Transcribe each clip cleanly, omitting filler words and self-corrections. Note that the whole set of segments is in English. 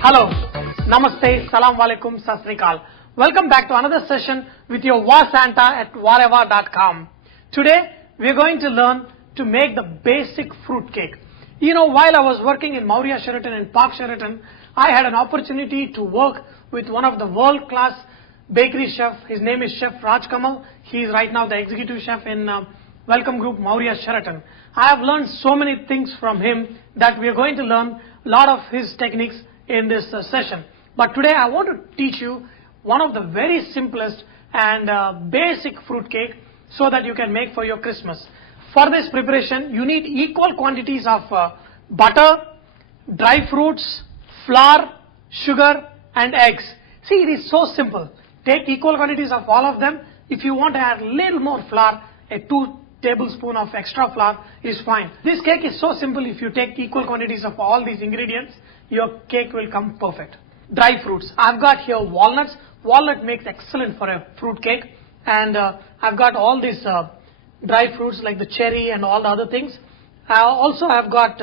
Hello, Namaste, Salam Alaikum, Sat Sri Akal. Welcome back to another session with your Santa at whatever.com. Today we are going to learn to make the basic fruit cake. You know, while I was working in Maurya Sheraton and Park Sheraton, I had an opportunity to work with one of the world-class bakery chef. His name is Chef Rajkamal. He is right now the executive chef in Welcome Group Maurya Sheraton. I have learned so many things from him that we are going to learn a lot of his techniques in this session. But today I want to teach you one of the very simplest and basic fruit cake so that you can make for your Christmas. For this preparation, you need equal quantities of butter, dry fruits, flour, sugar and eggs. See, it is so simple. Take equal quantities of all of them. If you want to add a little more flour, a 2 tablespoons of extra flour is fine. This cake is so simple. If you take equal quantities of all these ingredients, your cake will come perfect. Dry fruits. I've got here walnuts. Walnut makes excellent for a fruit cake. And I've got all these dry fruits like the cherry and all the other things. I also have got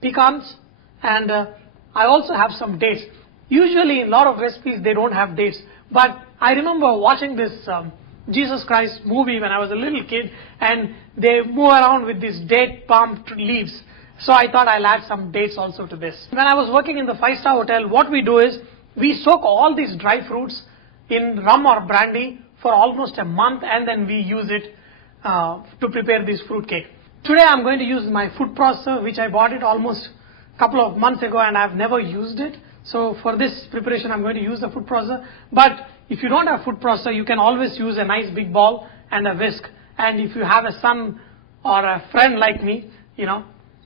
pecans and I also have some dates. Usually in a lot of recipes they don't have dates. But I remember watching this Jesus Christ movie when I was a little kid, and they move around with these date palm leaves. So I thought I'll add some dates also to this. When I was working in the 5-star hotel, what we do is we soak all these dry fruits in rum or brandy for almost a month, and then we use it to prepare this fruit cake. Today I'm going to use my food processor, which I bought it almost a couple of months ago and I've never used it. So for this preparation I'm going to use the food processor. But if you don't have food processor, you can always use a nice big ball and a whisk. And if you have a son or a friend like me, you know,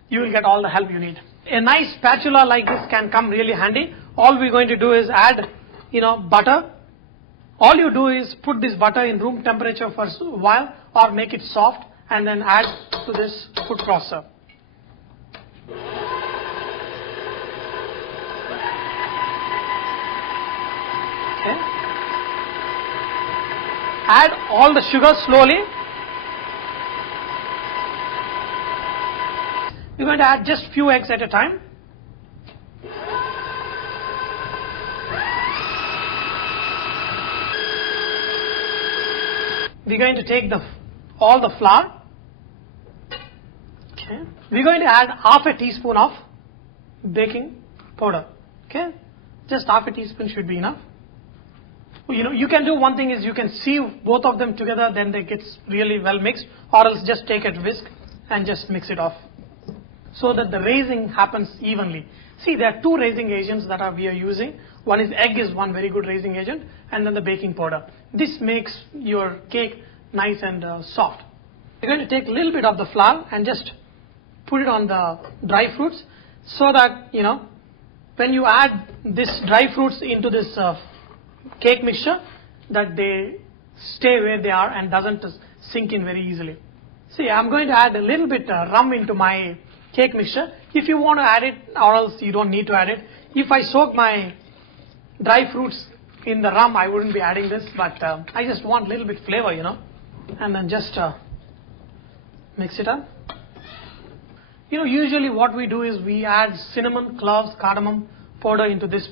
you will get all the help you need. A nice spatula like this can come really handy. All we're going to do is add, butter. All you do is put this butter in room temperature for a while or make it soft and then add to this food processor. Okay. Add all the sugar slowly. We're going to add just few eggs at a time. We're going to take all the flour. Okay. We're going to add half a teaspoon of baking powder. Okay. Just half a teaspoon should be enough. You can do one thing is you can sieve both of them together, then they get really well mixed, or else just take a whisk and just mix it off so that the raising happens evenly. See, there are 2 raising agents that we are using. One is egg is one very good raising agent, and then the baking powder. This makes your cake nice and soft. You're going to take a little bit of the flour and just put it on the dry fruits so that, when you add this dry fruits into this cake mixture, that they stay where they are and doesn't sink in very easily. See, I'm going to add a little bit rum into my cake mixture. If you want to add it, or else you don't need to add it. If I soak my dry fruits in the rum, I wouldn't be adding this, but I just want a little bit flavor, and then just mix it up. Usually what we do is we add cinnamon, cloves, cardamom powder into this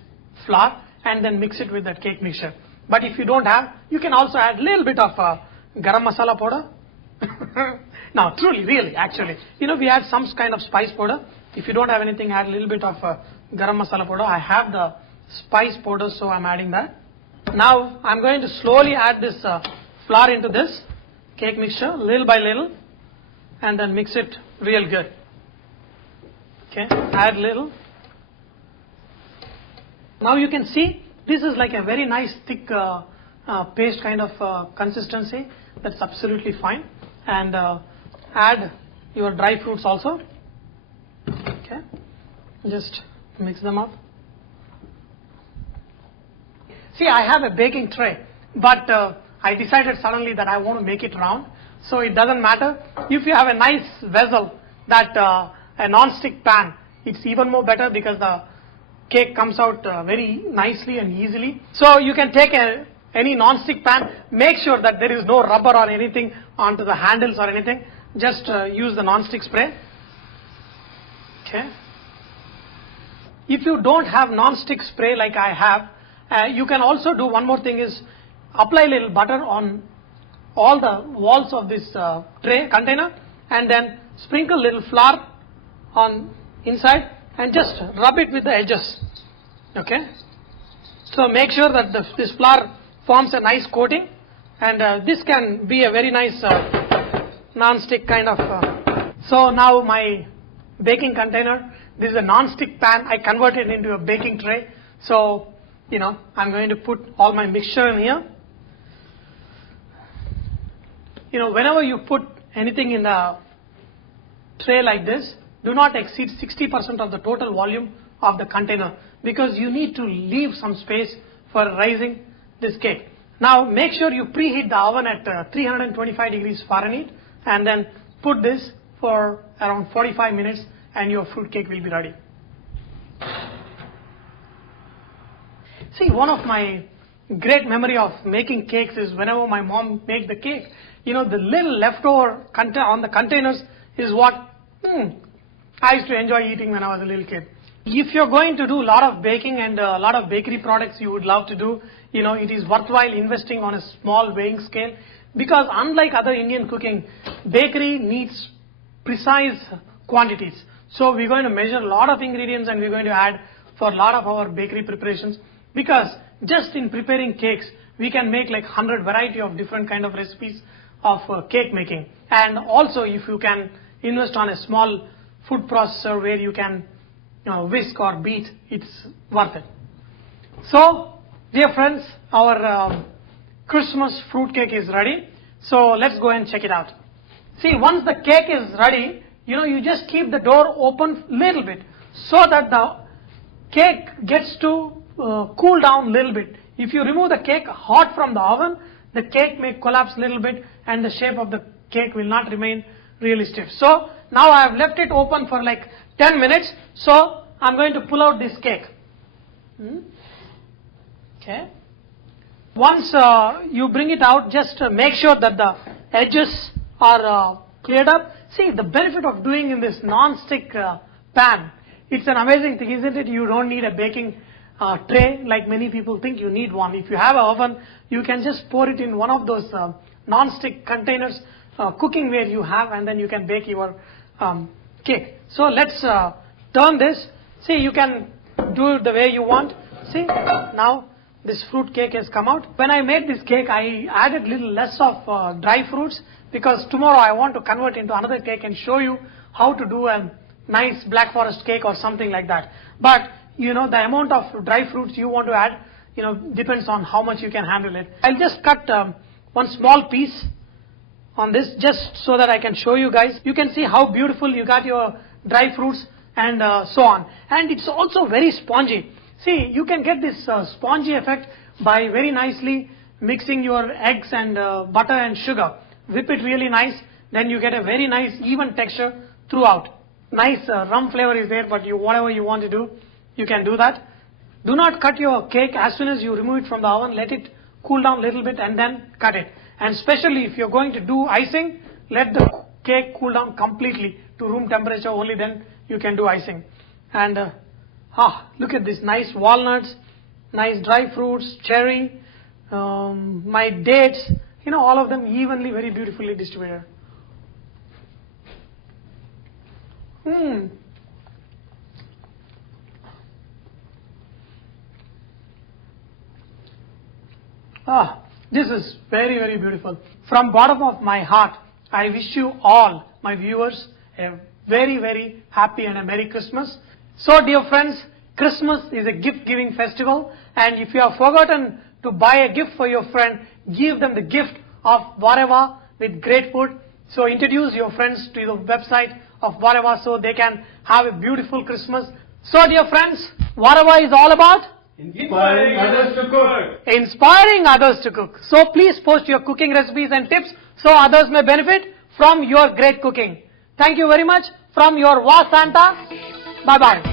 flour and then mix it with that cake mixture. But if you don't have, you can also add a little bit of garam masala powder. Now, truly, really, actually, we add some kind of spice powder. If you don't have anything, add a little bit of garam masala powder. I have the spice powder, so I'm adding that. Now, I'm going to slowly add this flour into this cake mixture, little by little, and then mix it real good. Okay, add little. Now you can see, this is like a very nice thick paste kind of consistency. That's absolutely fine. And add your dry fruits also. Okay, just mix them up. See, I have a baking tray, but I decided suddenly that I want to make it round, so it doesn't matter. If you have a nice vessel, that a non-stick pan, it's even more better because the cake comes out very nicely and easily. So you can take any non-stick pan, make sure that there is no rubber or anything onto the handles or anything. just use the non-stick spray. Okay. If you don't have non-stick spray like I have, you can also do one more thing is apply a little butter on all the walls of this tray container and then sprinkle little flour on inside and just rub it with the edges. Okay. So make sure that this flour forms a nice coating, and this can be a very nice non-stick kind of. So now my baking container, this is a non-stick pan. I converted it into a baking tray. So, I'm going to put all my mixture in here. Whenever you put anything in a tray like this, do not exceed 60% of the total volume of the container, because you need to leave some space for rising this cake. Now make sure you preheat the oven at 325 degrees Fahrenheit and then put this for around 45 minutes and your fruit cake will be ready. See, one of my great memory of making cakes is whenever my mom made the cake, the little leftover on the containers is what I used to enjoy eating when I was a little kid. If you're going to do a lot of baking and a lot of bakery products you would love to do, it is worthwhile investing on a small weighing scale, because unlike other Indian cooking, bakery needs precise quantities. So we're going to measure a lot of ingredients and we're going to add for a lot of our bakery preparations, because just in preparing cakes, we can make like 100 variety of different kind of recipes of cake making. And also if you can invest on a small food processor where you can whisk or beat, it's worth it. So, dear friends, our Christmas fruit cake is ready. So let's go and check it out. See, once the cake is ready, you just keep the door open little bit so that the cake gets to cool down a little bit. If you remove the cake hot from the oven, the cake may collapse a little bit and the shape of the cake will not remain really stiff. So now I have left it open for like 10 minutes. So I'm going to pull out this cake. Okay. Once you bring it out, just make sure that the edges are cleared up. See, the benefit of doing in this non-stick pan, it's an amazing thing, isn't it? You don't need a baking tray like many people think you need one. If you have an oven, you can just pour it in one of those non-stick containers, cooking ware you have, and then you can bake your cake. So let's turn this. See, you can do it the way you want. See, now this fruit cake has come out. When I made this cake, I added little less of dry fruits, because tomorrow I want to convert into another cake and show you how to do a nice black forest cake or something like that. But the amount of dry fruits you want to add, depends on how much you can handle it. I'll just cut one small piece on this just so that I can show you guys. You can see how beautiful you got your dry fruits and so on. And it's also very spongy. See, you can get this spongy effect by very nicely mixing your eggs and butter and sugar. Whip it really nice, then you get a very nice even texture throughout. Nice rum flavor is there, but whatever you want to do, you can do that. Do not cut your cake as soon as you remove it from the oven. Let it cool down a little bit and then cut it. And especially if you're going to do icing, let the cake cool down completely to room temperature, only then you can do icing. And look at this, nice walnuts, nice dry fruits, cherry, my dates, all of them evenly, very beautifully distributed. This is very, very beautiful. From bottom of my heart, I wish you all, my viewers, a very, very happy and a Merry Christmas. So, dear friends, Christmas is a gift-giving festival, and if you have forgotten to buy a gift for your friend, give them the gift of VahChef with great food. So, introduce your friends to the website of VahChef so they can have a beautiful Christmas. So, dear friends, VahChef is all about inspiring others to cook. Inspiring others to cook. So, please post your cooking recipes and tips so others may benefit from your great cooking. Thank you very much from your VahChef. Bye-bye.